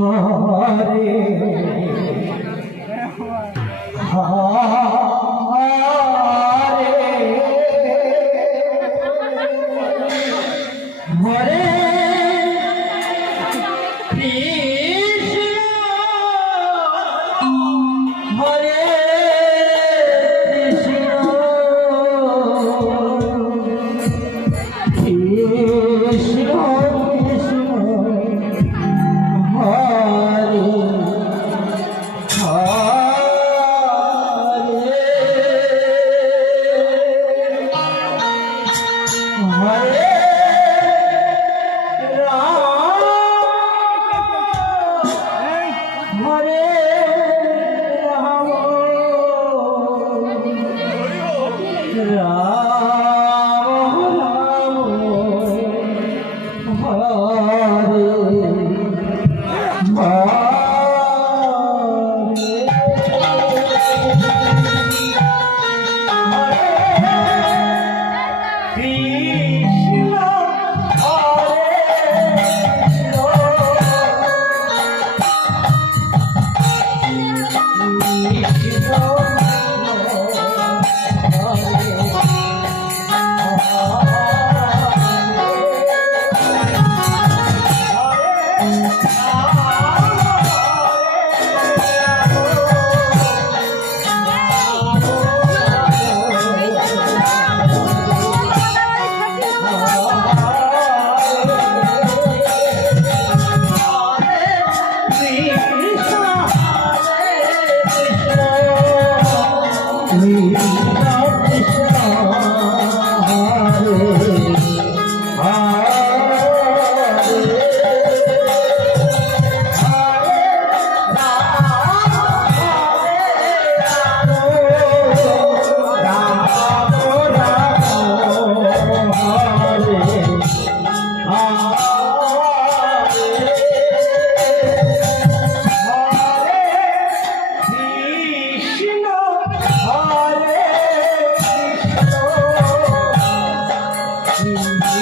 Hare Hare 谢谢啊。Thank.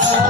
Oh,